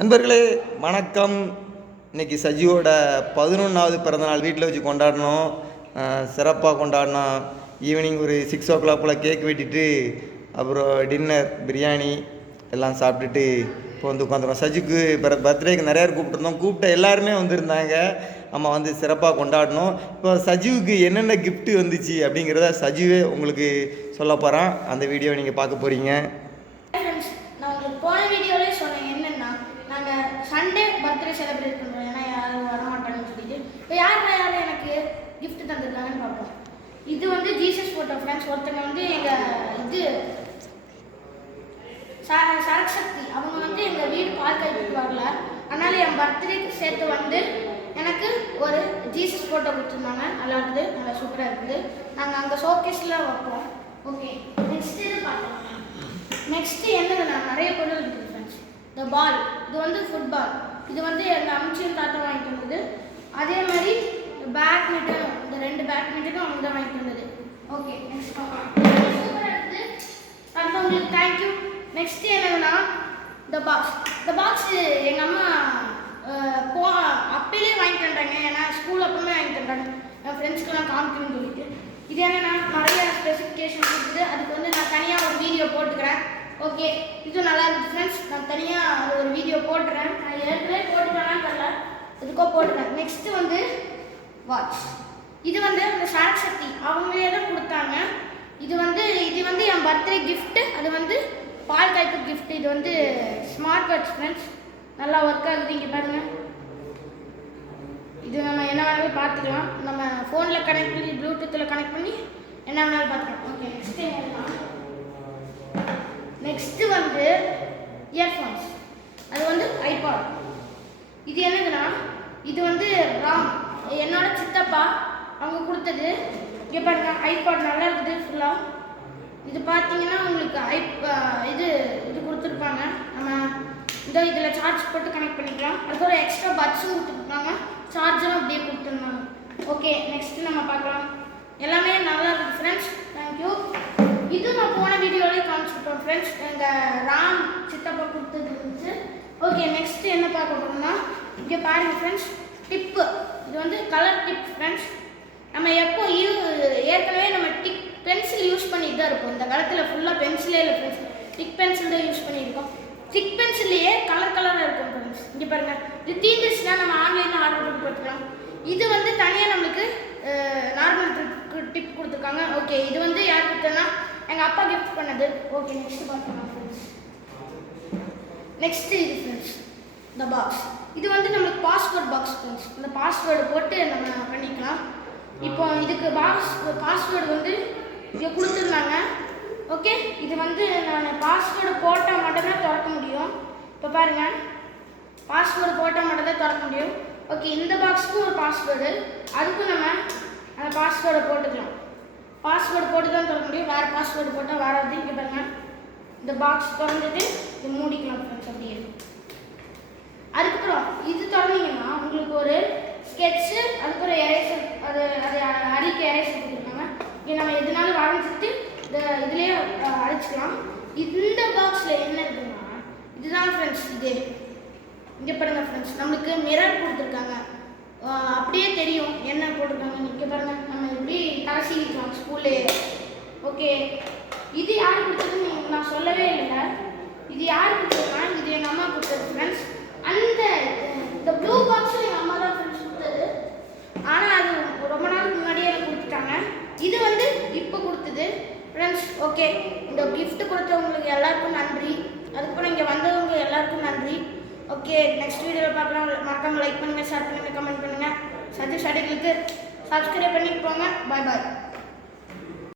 நண்பர்களே வணக்கம். இன்றைக்கி சஜியோட 11வது பிறந்தநாள் வீட்டில் வச்சு கொண்டாடினோம். சிறப்பாக கொண்டாடினோம். ஈவினிங் ஒரு 6 o'clock போல் கேக் வெட்டிட்டு அப்புறம் டின்னர் பிரியாணி எல்லாம் சாப்பிட்டுட்டு இப்போ வந்து உட்காந்துருவோம். சஜிக்கு பர்த்டேக்கு நிறையா கூப்பிட்ட எல்லாருமே வந்திருந்தாங்க. நம்ம வந்து சிறப்பாக கொண்டாடினோம். இப்போ சஜிவுக்கு என்னென்ன கிஃப்ட்டு வந்துச்சு அப்படிங்கிறத சஜிவே உங்களுக்கு சொல்ல போகிறான். அந்த வீடியோவை நீங்கள் பார்க்க போகிறீங்க. போன வீடியோவிலே சொன்னேன் என்னென்னா நாங்கள் சண்டே பர்த்டே செலிப்ரேட் பண்ணுறோம், ஏன்னா யாரும் வரமாட்டாங்கன்னு சொல்லிட்டு. இப்போ யார் எனக்கு கிஃப்ட் தந்துருக்காங்கன்னு பார்ப்போம். இது வந்து ஜீசஸ் ஃபோட்டோ ஃப்ரெண்ட்ஸ். ஒருத்தங்க வந்து எங்கள் சரக்சக்தி அவங்க வந்து எங்கள் வீடு பால் கைப்பிட்டு வரல, அதனால் என் பர்த்டேக்கு சேர்த்து வந்து எனக்கு ஒரு ஜீசஸ் ஃபோட்டோ கொடுத்துருந்தாங்க. நல்லா இருக்குது, நல்லா சூப்பராக இருக்குது. நாங்கள் அங்கே ஷோகேஸில் வைப்போம். ஓகே, நெக்ஸ்ட்டு இது பார்க்கலாம். நெக்ஸ்ட்டு என்னதுன்னா நிறைய பொருள் இருக்குது ஃப்ரெண்ட்ஸ். இந்த பால், இது வந்து ஃபுட்பால். இது வந்து எங்கள் அம்ச்சியும் தாத்தா வாங்கிட்டு வந்தது. அதே மாதிரி பேட்மிண்டன், இந்த 2 பேட்மிண்டனும் அவங்க தான் வாங்கிட்டு வந்தது. ஓகே, நெக்ஸ்ட் பார்க்கலாம். சூப்பராக இருக்குது, தந்தவங்களுக்கு தேங்க்யூ. நெக்ஸ்ட்டு என்னதுன்னா இந்த பாக்ஸ் எங்கள் அம்மா அப்பயிலே வாங்கிட்டு வந்தாங்க, ஏன்னா ஸ்கூல் அப்பவுமே வாங்கிட்டு வந்தாங்க என் ஃப்ரெண்ட்ஸ்க்கெலாம் காமிக்கணும்னு சொல்லிட்டு. இது என்னென்னா நிறைய ஸ்பெசிஃபிகேஷன் இருக்குது. அதுக்கு வந்து நான் தனியாக ஒரு வீடியோ போட்டுக்கிறேன். ஓகே, இது நல்லா இருக்குது ஃப்ரெண்ட்ஸ். நான் தனியாக அது ஒரு வீடியோ போட்டுறேன். நான் ஏற்கனவே போட்டுக்கிறேன்னா தெரியல, இதுக்கோ போட்டுக்கிறேன். நெக்ஸ்ட்டு வந்து வாட்ச். இது வந்து அந்த சரக்சக்தி அவங்களே தான் கொடுத்தாங்க. இது வந்து என் பர்த்டே கிஃப்ட்டு. அது வந்து பால் காய்ப்பு கிஃப்ட். இது வந்து ஸ்மார்ட் வாட்ச் ஃப்ரெண்ட்ஸ், நல்லா ஒர்க் ஆகுது. இங்கே பாருங்கள், இது நம்ம என்ன வேணாலும் பார்த்துக்கலாம். நம்ம ஃபோனில் கனெக்ட் பண்ணி ப்ளூடூத்தில் கனெக்ட் பண்ணி என்ன வேணாலும் பார்த்துக்கலாம். ஓகே, நெக்ஸ்ட்டு வந்து இயர்ஃபோன்ஸ். அது வந்து ஐபாட். இது என்னதுன்னா இது வந்து ராம் என்னோட சித்தப்பா அவங்க கொடுத்தது. இங்கே பாருங்க, ஐபாட் நல்லா இருக்குது ஃபுல்லாக. இது பார்த்தீங்கன்னா உங்களுக்கு இது கொடுத்துருப்பாங்க. நம்ம இதில் சார்ஜ் போட்டு கனெக்ட் பண்ணிக்கலாம். அதுக்கு ஒரு எக்ஸ்ட்ரா பட்ஸும் கொடுத்துருக்காங்க, சார்ஜரும் அப்படியே கொடுத்துருந்தாங்க. ஓகே, நெக்ஸ்ட்டு நம்ம பார்க்கலாம். எல்லாமே நல்லா இருக்குது ஃப்ரெண்ட்ஸ், தேங்க்யூ. இது நான் போன வீடியோவிலே காமிச்சிருப்போம் ஃப்ரெண்ட்ஸ், எங்கள் ராம் சித்தப்பா கொடுத்தது இருந்துச்சு. ஓகே, நெக்ஸ்ட்டு என்ன பார்க்க போகிறோம்னா இங்கே பாருங்கள் ஃப்ரெண்ட்ஸ், டிப்பு. இது வந்து கலர் டிப் ஃப்ரெண்ட்ஸ். நம்ம எப்போ ஏற்கனவே நம்ம பென்சில் யூஸ் பண்ணிட்டு தான் இருப்போம். இந்த காலத்தில் ஃபுல்லாக பென்சிலே இல்லை ஃப்ரெண்ட்ஸ், டிக் பென்சில் தான் யூஸ் பண்ணியிருக்கோம். டிக் பென்சில்லையே கலராக இருக்கும் ஃப்ரெண்ட்ஸ். இங்கே பாருங்கள், இது தீந்துச்சுன்னா நம்ம ஆன்லைனில் ஆர்டர் பண்ணி போட்டுக்கலாம். இது வந்து தனியாக நம்மளுக்கு நார்மல் டிப் கொடுத்துருக்காங்க. ஓகே, இது வந்து யார் கொடுத்தனா எங்கள் அப்பா கிஃப்ட் பண்ணது. ஓகே, நெக்ஸ்ட்டு பார்க்கலாம் ஃப்ரெண்ட்ஸ். நெக்ஸ்ட்டு இது ஃப்ரெண்ட்ஸ் இந்த பாக்ஸ். இது வந்து நம்மளுக்கு பாஸ்வேர்டு பாக்ஸ் ஃப்ரெண்ட்ஸ். இந்த பாஸ்வேர்டு போட்டு நம்ம பண்ணிக்கலாம். இப்போ இதுக்கு பாஸ்வேர்டு வந்து இங்கே கொடுத்துருந்தாங்க. ஓகே, இது வந்து நான் பாஸ்வேர்டு போட்டால் மட்டும்தான் திறக்க முடியும். இப்போ பாருங்கள், பாஸ்வேர்டு போட்டால் மட்டும்தான் திறக்க முடியும். ஓகே, இந்த பாக்ஸுக்கும் ஒரு பாஸ்வேர்டு, அதுக்கும் நம்ம அந்த பாஸ்வேர்டை போட்டுக்கலாம். பாஸ்வேர்டு போட்டு தான் திறக்க முடியும், வேறு பாஸ்வேர்டு போட்டால் வராது. இங்கே பாருங்கள், இந்த பாக்ஸ் திறந்துட்டு இது மூடிக்கலாம் ஃப்ரெண்ட்ஸ் அப்படியே. அதுக்கப்புறம் இது திறந்தீங்கன்னா உங்களுக்கு ஒரு ஸ்கெட்சு, அதுக்கு ஒரு எரேசர், அது அடிக்க எரேசர் கொடுத்துருக்காங்க. இங்கே நம்ம எதுனாலும் வரைஞ்சிட்டு இதுலேயே அடிச்சுக்கலாம். இந்த பாக்ஸில் என்ன இருக்குன்னா இதுதான் ஃப்ரெண்ட்ஸ். இது இங்கே பாருங்க ஃப்ரெண்ட்ஸ், நம்மளுக்கு மிரர் கொடுத்துருக்காங்க, அப்படியே தெரியும் என்ன போட்டிருக்காங்கன்னு. இங்கே பாருங்கள், நம்ம எப்படி தரசீக்கலாம் ஸ்கூல்லே. ஓகே, இது யார் கொடுத்ததுன்னு நான் சொல்லவே இல்லை. இது யார் கொடுத்ததுன்னா இது எங்கள் அம்மா கொடுத்தது ஃப்ரெண்ட்ஸ். இந்த ப்ளூ பாக்ஸில் எங்கள் அம்மா தான் ஃப்ரெண்ட்ஸ் கொடுத்தது, ஆனால் அது ரொம்ப நாளுக்கு முன்னாடியே எனக்கு கொடுத்துட்டாங்க. இது வந்து இப்போ கொடுத்தது ஃப்ரெண்ட்ஸ். ஓகே, இந்த கிஃப்ட் கொடுத்தவங்களுக்கு எல்லாருக்கும் நன்றி. அதுக்கப்புறம் இங்கே வந்தவங்க எல்லாருக்கும் நன்றி. ஓகே, நெக்ஸ்ட் வீடியோவில் பார்க்கலாம். மறக்காமல் லைக் பண்ணுங்கள், ஷேர் பண்ணுங்கள், கமெண்ட் பண்ணுங்கள். சஜஷன் அடிகளுக்கு சப்ஸ்கிரைப் பண்ணிட்டு போங்க. பாய் பாய்.